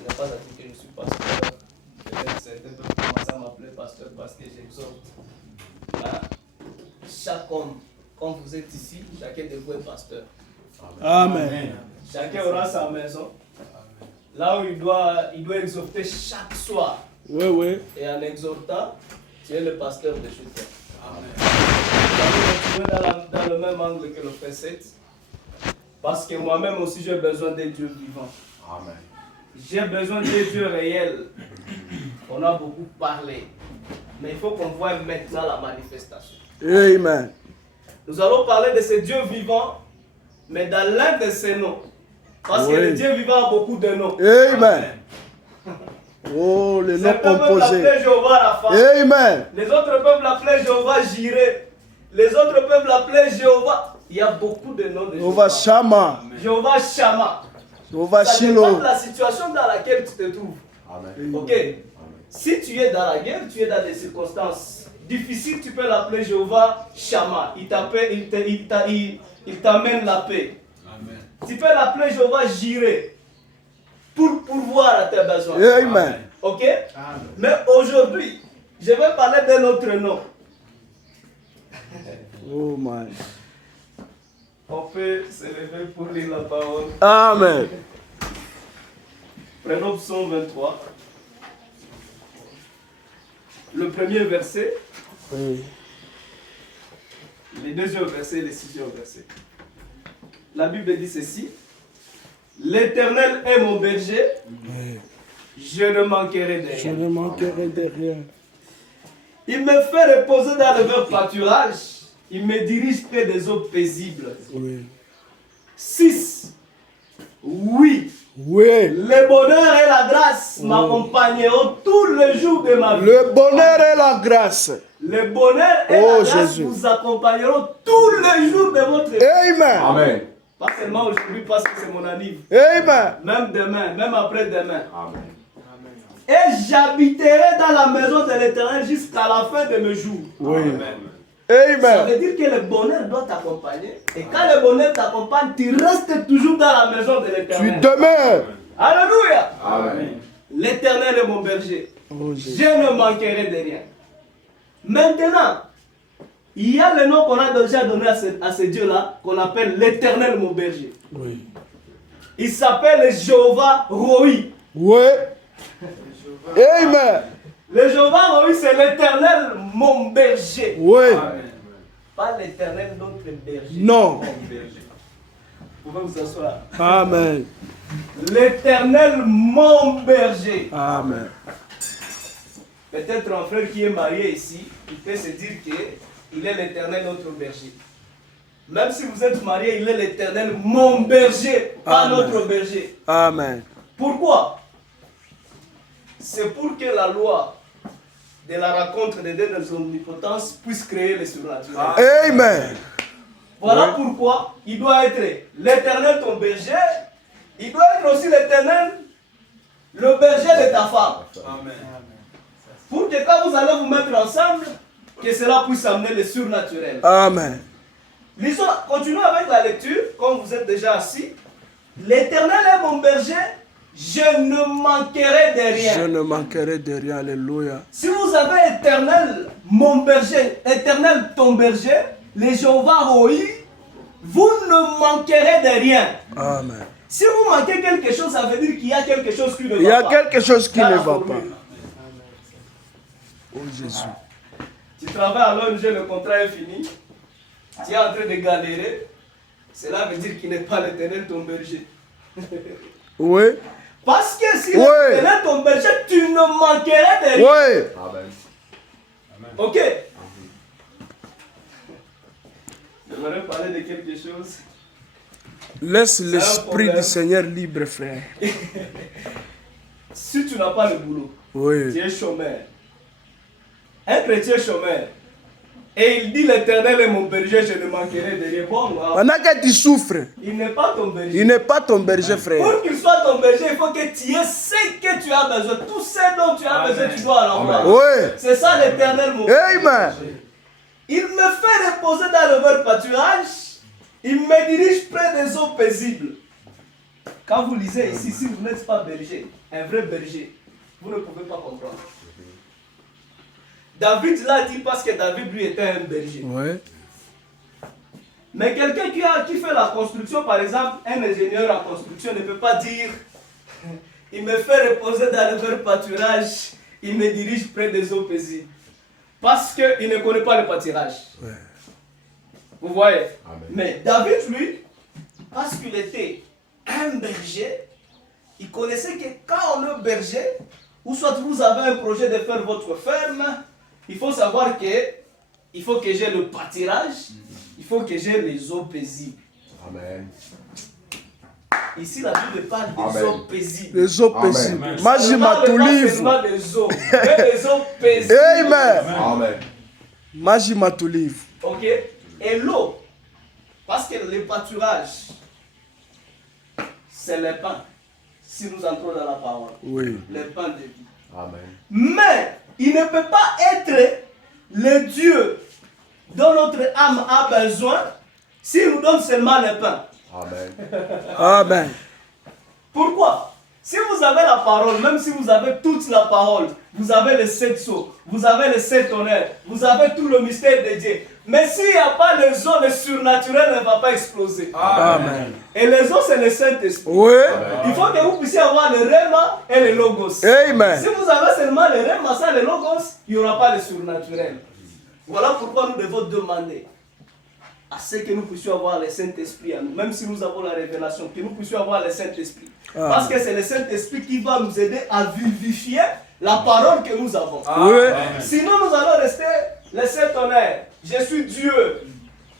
ce n'est pas à dire que je suis pasteur. Peut-être certains peuvent commencer à m'appeler pasteur parce que j'exhorte. Hein? Chaque homme, quand vous êtes ici, chacun de vous est pasteur. Amen. Chacun aura sa maison. Là où il doit exhorter chaque soir. Oui, oui. Et en exhortant, tu es le pasteur de chez toi. Amen. Dans le même angle que le frère 7. Parce que moi-même aussi j'ai besoin des dieux vivants. Amen. J'ai besoin des dieux réels. On a beaucoup parlé. Mais il faut qu'on voie maintenant la manifestation. Amen. Nous allons parler de ces dieux vivants, mais dans l'un de ces noms. Parce que le Dieu vivant a beaucoup de noms. Amen. Oh, les noms Certains peuvent composés. l'appeler Jéhovah Rapha. Amen. Les autres peuvent l'appeler Jéhovah Jireh. Les autres peuvent l'appeler Jéhovah. Il y a beaucoup de noms de Jéhovah Shammah. Jéhovah Shammah. Jéhovah Ça dépend Shiloh. de la situation dans laquelle tu te trouves. Amen. Ok. Si tu es dans la guerre, tu es dans des circonstances difficiles, tu peux l'appeler Jéhovah Shammah. Il t'amène la paix. Amen. Tu peux l'appeler Jéhovah Jireh pour pourvoir à tes besoins. Amen. Ok? Amen. Mais aujourd'hui, je vais parler d'un autre nom. Oh my. On peut se lever pour lire la parole. Amen. Prenons Psaume 23. Le premier verset, Oui. le deuxième verset et le sixième verset. La Bible dit ceci. L'Éternel est mon berger, Oui. je ne manquerai de Je rien. ne manquerai de rien. Il me fait reposer dans le vert pâturage, il me dirige près des eaux paisibles. Oui. 6. Oui, Oui. le bonheur et la grâce m'accompagneront tous les jours de ma vie. Le bonheur et la grâce. Le bonheur et Oh, la grâce Jésus. vous accompagneront tous les jours de votre vie. Amen. Amen. Pas seulement aujourd'hui parce que c'est mon anniversaire. Amen. Même demain, même après-demain. Amen. Et j'habiterai dans la maison de l'Éternel jusqu'à la fin de mes jours. Oui. Ça Amen. veut dire que le bonheur doit t'accompagner. Et quand le bonheur t'accompagne, tu restes toujours dans la maison de Tu l'Éternel. demeures. Alléluia. Amen. L'Éternel est mon berger. Oh, Je Jésus. ne manquerai de rien. Maintenant, il y a le nom qu'on a déjà donné à ce Dieu-là, qu'on appelle l'Éternel mon berger. Oui. Il s'appelle Jéhovah Roi. Oui. Amen. Le Jéhovah Roi, c'est l'Éternel mon berger. Oui. Pas l'Éternel notre berger. Non. Vous pouvez vous asseoir. Amen. L'Éternel mon berger. Amen. Peut-être un frère qui est marié ici, il peut se dire qu'il est l'Éternel notre berger. Même si vous êtes marié, il est l'Éternel mon berger, pas Amen. notre berger. Amen. Pourquoi? C'est pour que la loi de la rencontre des deux de l'omnipotence puisse créer le surnaturel. Amen. Voilà pourquoi il doit être l'Éternel ton berger, il doit être aussi l'Éternel le berger de ta femme. Amen. Pour que quand vous allez vous mettre ensemble, que cela puisse amener le surnaturel. Amen. Lisons, continuons avec la lecture, comme vous êtes déjà assis. L'Éternel est mon berger, je ne manquerai de rien. Je ne manquerai de rien. Alléluia. Si vous avez Éternel, mon berger, Éternel, ton berger, les Jéhovah Roi, vous ne manquerez de rien. Amen. Si vous manquez quelque chose, ça veut dire qu'il y a quelque chose qui ne va pas. Il y a quelque chose qui Dans ne la va formule. pas. Oh Jésus. Tu travailles à l'ONG, le contrat est fini. Tu es en train de galérer. Cela veut dire qu'il n'est pas l'Éternel ton berger. Oui. Parce que si Oui. l'Éternel ton berger, tu ne manquerais de rien. Oui. Amen. Ok. J'aimerais parler de quelque chose. Laisse un l'esprit problème. du Seigneur libre, frère. Si tu n'as pas le boulot, tu Oui. es chômeur. Un chrétien chômeur. Et il dit l'Éternel est mon berger, je ne manquerai de rien. Bon, Pendant que tu souffres, il n'est pas ton berger. il n'est pas ton berger, frère. Pour qu'il soit ton berger, il faut que tu aies ce que tu as besoin. Tout ce dont tu as besoin, tu dois l'envoyer. Oui. C'est ça l'Éternel, mon Amen. berger. Il me fait reposer dans le vert pâturage. Il me dirige près des eaux paisibles. Quand vous lisez ici, si vous n'êtes pas berger, un vrai berger, vous ne pouvez pas comprendre. David l'a dit parce que David lui était un berger. Ouais. Mais quelqu'un qui fait la construction, par exemple, un ingénieur en construction ne peut pas dire il me fait reposer dans le vert pâturage, il me dirige près des eaux paisibles. Parce qu'il ne connaît pas le pâturage. Ouais. Vous voyez? Amen. Mais David, lui, parce qu'il était un berger, il connaissait que quand on est berger, ou soit vous avez un projet de faire votre ferme, il faut savoir que il faut que j'ai le pâturage, il faut que j'ai les eaux paisibles. Amen. Ici, la Bible parle des Amen. eaux paisibles. Les eaux Amen. paisibles. Amen. Moi, j'ai ma tout livre. seulement des eaux, mais des eaux paisibles. Amen. Amen. Moi, j'ai ma tout livre. Ok? Et l'eau, parce que le pâturage, c'est le pain. Si nous entrons dans la parole, Oui. le pain de vie. Amen. Mais il ne peut pas être le Dieu dont notre âme a besoin s'il nous donne seulement le pain. Amen. Amen. Pourquoi? Si vous avez la parole, même si vous avez toute la parole, vous avez les 7 sceaux, vous avez les 7 honneurs, vous avez tout le mystère de Dieu. Mais s'il n'y a pas les eaux, le surnaturel ne va pas exploser. Amen. Et les eaux, c'est le Saint-Esprit. Oui. Il faut que vous puissiez avoir le Réma et le Logos. Amen. Si vous avez seulement le Réma sans le Logos, il n'y aura pas le surnaturel. Voilà pourquoi nous devons demander à ce que nous puissions avoir le Saint-Esprit à nous, même si nous avons la révélation, que nous puissions avoir le Saint-Esprit. Parce que c'est le Saint-Esprit qui va nous aider à vivifier la parole que nous avons. Oui. Sinon, nous allons rester les 7 honneurs. Je suis Dieu.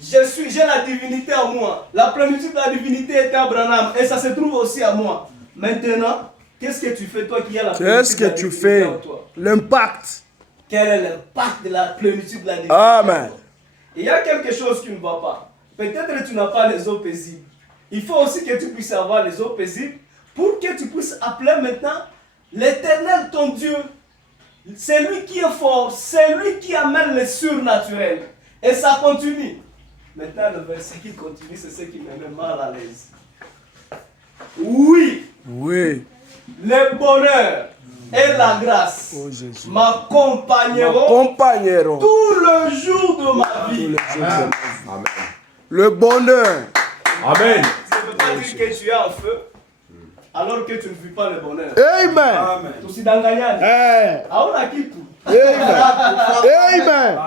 J'ai la divinité en moi. La plénitude de la divinité est à Abraham. Et ça se trouve aussi à moi. Maintenant, qu'est-ce que tu fais toi qui as la plénitude Qu'est-ce de la que tu divinité fais? en toi? L'impact. Quel est l'impact de la plénitude de la divinité? Amen. Il y a quelque chose qui ne va pas. Peut-être que tu n'as pas les eaux paisibles. Il faut aussi que tu puisses avoir les eaux paisibles pour que tu puisses appeler maintenant l'Éternel ton Dieu. C'est lui qui est fort, c'est lui qui amène le surnaturel. Et ça continue. Maintenant, le verset qui continue, c'est ce qui me met mal à l'aise. Oui, Oui. le bonheur et la grâce Oh Jésus. m'accompagneront Compagnon. tout le jour de ma vie. Amen. Le bonheur. Amen. Ça ne veut pas dire que tu es en feu alors que tu ne vis pas le bonheur. Amen. Tu suis dans gagnant. Hey. Ah, on a qui tout. Amen.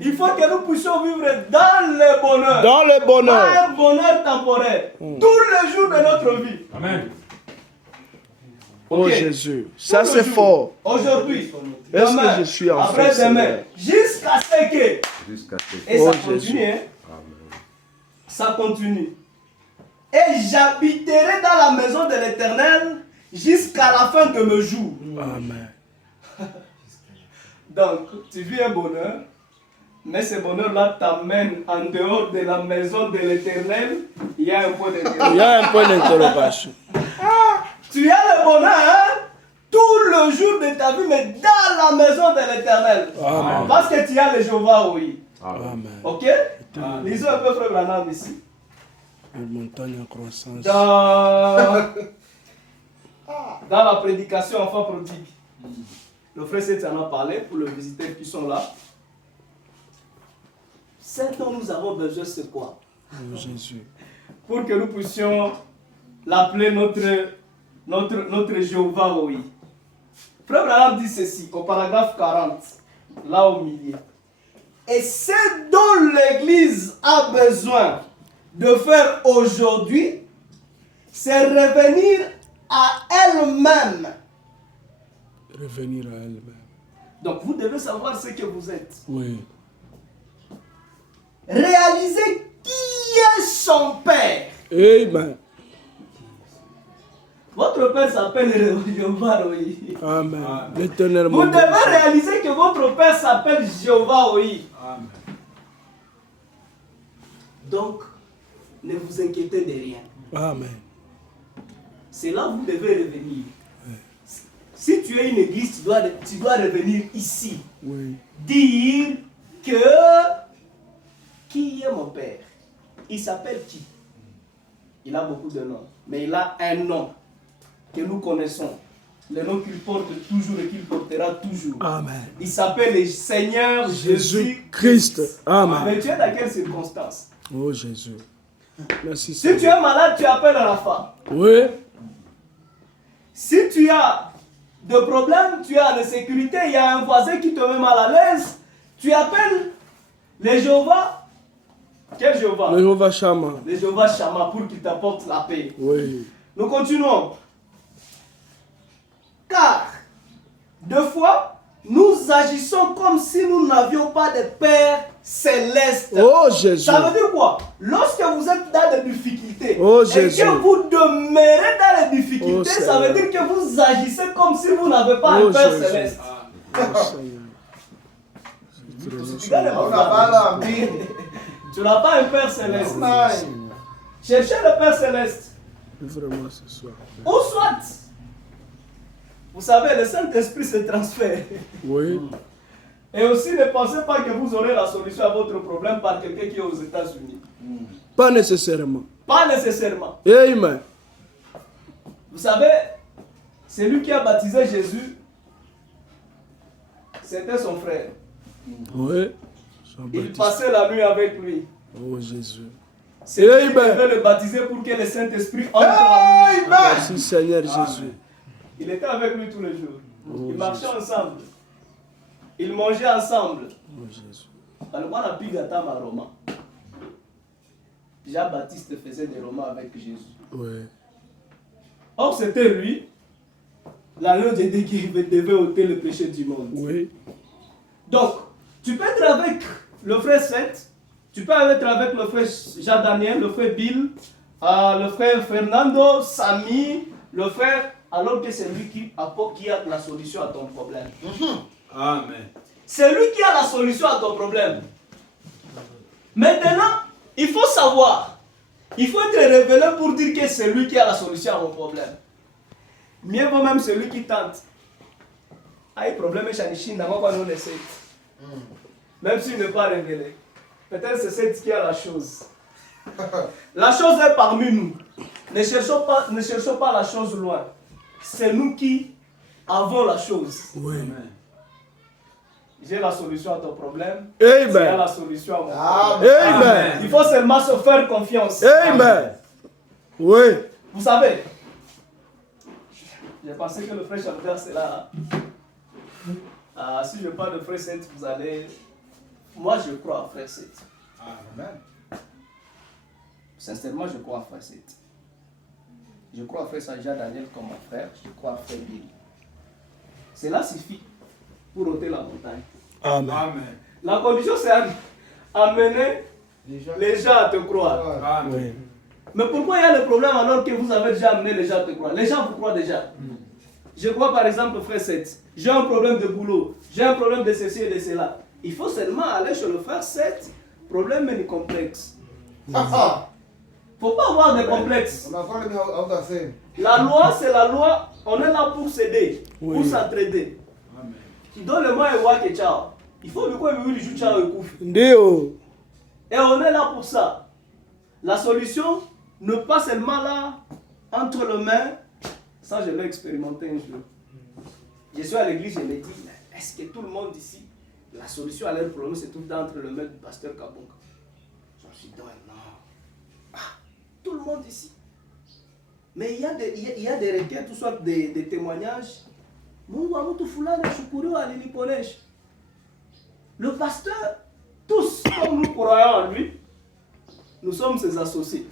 Il faut que nous puissions vivre dans le bonheur. Dans le Pas bonheur. un bonheur temporaire. Tous les jours de notre vie. Amen. Oh Ok. Jésus. Ça Tous les c'est jours. fort. Aujourd'hui. Est-ce demain, que je suis en fait, après-demain. Seigneur? Jusqu'à ce que. Jusqu'à ce Et Oh, ça continue. Jésus. Hein? Amen. Ça continue. Et j'habiterai dans la maison de l'Éternel jusqu'à la fin de mes jours. Amen. Donc, tu vis un bonheur, mais ce bonheur-là t'amène en dehors de la maison de l'Éternel. Il y a un point Il y d'interrogation. a un point d'interrogation. Tu as le bonheur hein, tout le jour de ta vie, mais dans la maison de l'Éternel. Amen. Parce que tu as le Jéhovah, oui. Amen. Amen. Ok? Lisons un peu Frère Branham ici. Une montagne en croissance. Dans la prédication enfant prodigue. Le frère Seth en a parlé pour les visiteurs qui sont là. Ce dont nous avons besoin, c'est quoi? Oh Jésus. Pour que nous puissions l'appeler notre Jéhovah, oui. Frère Branham dit ceci, au paragraphe 40, là au milieu. Et ce dont l'Église a besoin de faire aujourd'hui, c'est revenir à elle-même. Revenir à elle-même. Donc vous devez savoir ce que vous êtes. Oui. Réaliser qui est son Père. Amen. Votre Père s'appelle Jéhovah, oui. Amen. L'éternel Vous mon devez Dieu. réaliser que votre Père s'appelle Jéhovah, oui. Donc, ne vous inquiétez de rien. Amen. C'est là où vous devez revenir. Si tu es une église, tu dois revenir ici. Oui. Dire que qui est mon Père? Il s'appelle qui? Il a beaucoup de noms. Mais il a un nom que nous connaissons. Le nom qu'il porte toujours et qu'il portera toujours. Amen. Il s'appelle le Seigneur Jésus-Christ. Amen. Mais tu es dans quelle circonstance? Oh Jésus. Merci Si tu Seigneur. es malade, tu appelles Rafa. Oui. Si tu as de problèmes, tu as de sécurité, il y a un voisin qui te met mal à l'aise, tu appelles les Jéhovah. Quel Jéhovah? Le Jéhovah Shammah. Les Jéhovah Shammah pour qu'il t'apporte la paix. Oui. Nous continuons. Car, deux fois, nous agissons comme si nous n'avions pas de Père céleste. Oh Jésus. Ça veut dire quoi? Lorsque vous êtes dans des difficultés Oh, et Jésus. que vous demeurez dans les difficultés, Oh, ça veut dire que vous agissez comme si vous n'avez pas Oh, un Père Jésus. céleste. Oh Seigneur. Tu n'as pas un Père céleste. Cherchez le Père céleste. Vraiment ce soir. Ou soit, vous savez, le Saint-Esprit se transfère. Oui. Et aussi, ne pensez pas que vous aurez la solution à votre problème par quelqu'un qui est aux États-Unis. Pas nécessairement. Pas nécessairement. Amen. Vous savez, celui qui a baptisé Jésus, c'était son frère. Oui. Son Il baptême. passait la nuit avec lui. Oh Jésus. C'est lui qui Amen. devait le baptiser pour que le Saint-Esprit entre en lui. Merci Seigneur Jésus. Il était avec lui tous les jours. Oh, Ils marchaient Jésus. ensemble. Ils mangeaient ensemble. Oh Jésus. Alors, on a pu gâter ma Roma. Jean-Baptiste faisait des romans avec Jésus. Oui. Or, c'était lui, l'agneau de Dieu qui devait ôter le péché du monde. Oui. Donc, tu peux être avec le frère Seth, tu peux être avec le frère Jean-Daniel, le frère Bill, le frère Fernando, Samy, le frère, alors que c'est lui qui a la solution à ton problème. Amen. C'est lui qui a la solution à ton problème. Maintenant, il faut savoir, il faut être révélé pour dire que c'est lui qui a la solution à mon problème. Mieux vaut même celui qui tente. Ah, il problème est Chanichine, d'abord quand on essaie. Même s'il n'est pas révélé. Peut-être c'est cette qui a la chose. La chose est parmi nous. Ne cherchons pas la chose loin. C'est nous qui avons la chose. Oui. J'ai la solution à ton problème. Amen. Tu as la solution à mon problème. Amen. Il faut seulement se faire confiance. Amen. Oui. Vous savez, j'ai pensé que le frère Chabda c'est là. Si je parle de frère Seth, vous allez... Moi, je crois à frère Seth. Amen. Sincèrement, je crois à frère Seth. Je crois à frère Sanja Daniel comme mon frère. Je crois à frère Bill. Cela suffit pour ôter la montagne. Amen. Amen. La condition, c'est amener les gens à te croire. Amen. Oui. Mais pourquoi il y a le problème alors que vous avez déjà amené les gens à te croire? Les gens vous croient déjà. Je crois par exemple, frère Seth, j'ai un problème de boulot, j'ai un problème de ceci et de cela. Il faut seulement aller chez le frère Seth, problème est complexe. Il ne faut pas avoir de complexe. La loi, c'est la loi, on est là pour s'aider, pour Oui. s'entraider. Amen. Qui donne le moins et voir que ciao. Il faut lui quoi lui joue ciao et couvre. Ndio. Et on est là pour ça. La solution n'est pas seulement là, entre les mains. Ça, je l'ai expérimenté un jour. Je suis à l'église, je me dis, mais est-ce que tout le monde ici, la solution à leur problème se trouve entre les mains du pasteur Kabonga? Je me suis dit, non. Ah, tout le monde ici. Mais il y a des requêtes, ou soit des témoignages. Le pasteur, tous comme nous croyons en lui, nous sommes ses associés.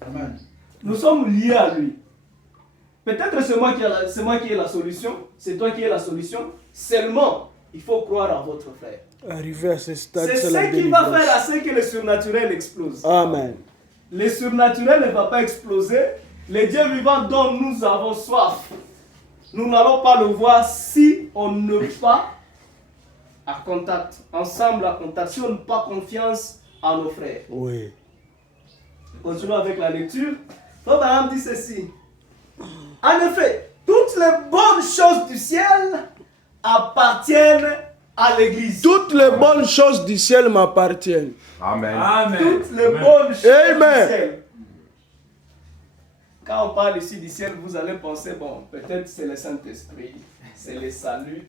Amen. Nous sommes liés à lui. Peut-être c'est moi qui ai la solution, c'est toi qui as la solution. Seulement, il faut croire en votre frère. Arrivé à ce stade, C'est la ce qui va délivrance. faire à ce que le surnaturel explose. Amen. Le surnaturel ne va pas exploser. Le Dieu vivant dont nous avons soif, nous n'allons pas le voir si on n'est pas à contact, ensemble à contact, si on n'a pas confiance en nos frères. Oui. Continuons avec la lecture. Abraham dit ceci. En effet, toutes les bonnes choses du ciel appartiennent à l'Église. Toutes les bonnes choses du ciel m'appartiennent. Amen. Toutes les bonnes choses Amen. du ciel. Quand on parle ici du ciel, vous allez penser, bon, peut-être c'est le Saint-Esprit, c'est le salut.